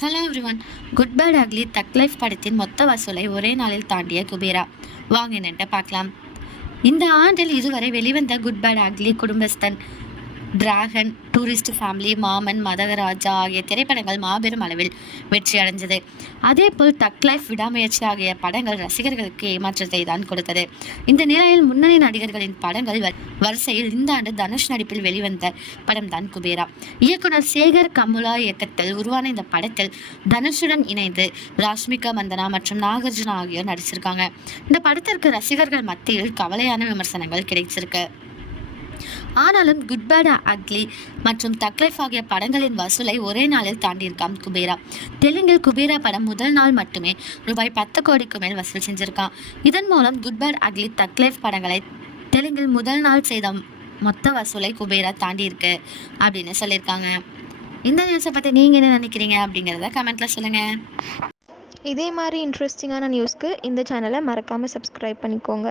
Hello everyone good bad ugly thug life படத்தின் மொத்த வசூலை ஒரே நாளில் தாண்டிய குபேரா. வாங்க என்னட்ட பார்க்கலாம். இந்த ஆண்டில் இதுவரை வெளிவந்த good bad ugly Kudumbasthan. Dragon tourist family Maaman Madha Gaja Raja ஆகிய திரைப்படங்கள் மாபெரும் அளவில் வெற்றி அடைஞ்சது அதேபோல் தக் லைஃப் விடாமுயற்சி ஆகிய படங்கள் ரசிகர்களுக்கு ஏமாற்றத்தை தான் கொடுத்தது. இந்த நிலையில் முன்னணி நடிகர்களின் படங்கள் வரிசையில் இந்த ஆண்டு தனுஷ் நடிப்பில் வெளிவந்த படம் தான் குபேரா. இயக்குனர் சேகர் கமுலா இயக்கத்தில் உருவான இந்த படத்தில் தனுஷுடன் இணைந்து ராஷ்மிகா மந்தனா மற்றும் நாகார்ஜுனா ஆகியோர் நடிச்சிருக்காங்க. இந்த படத்திற்கு ரசிகர்கள் மத்தியில் கவலையான விமர்சனங்கள் கிடைச்சிருக்கு. ஆனாலும் குட் பேட் அக்லி மற்றும் தக்லைஃப் ஆகிய படங்களின் வசூலை ஒரே நாளில் தாண்டியிருக்கான் குபேரா. தெலுங்கில் குபேரா படம் முதல் நாள் மட்டுமே ரூபாய் பத்து கோடிக்கு மேல் வசூல் செஞ்சிருக்கான். இதன் மூலம் குட் பேட் அக்லி தக்லைஃப் படங்களை தெலுங்கில் முதல் நாள் செய்த மொத்த வசூலை குபேரா தாண்டி இருக்கு அப்படின்னு சொல்லியிருக்காங்க. இந்த நியூஸை பற்றி நீங்கள் என்ன நினைக்கிறீங்க அப்படிங்கிறத கமெண்ட்டில் சொல்லுங்கள் இதே மாதிரி இன்ட்ரெஸ்டிங்கான நியூஸ்க்கு இந்த சேனலை மறக்காமல் சப்ஸ்கிரைப் பண்ணிக்கோங்க.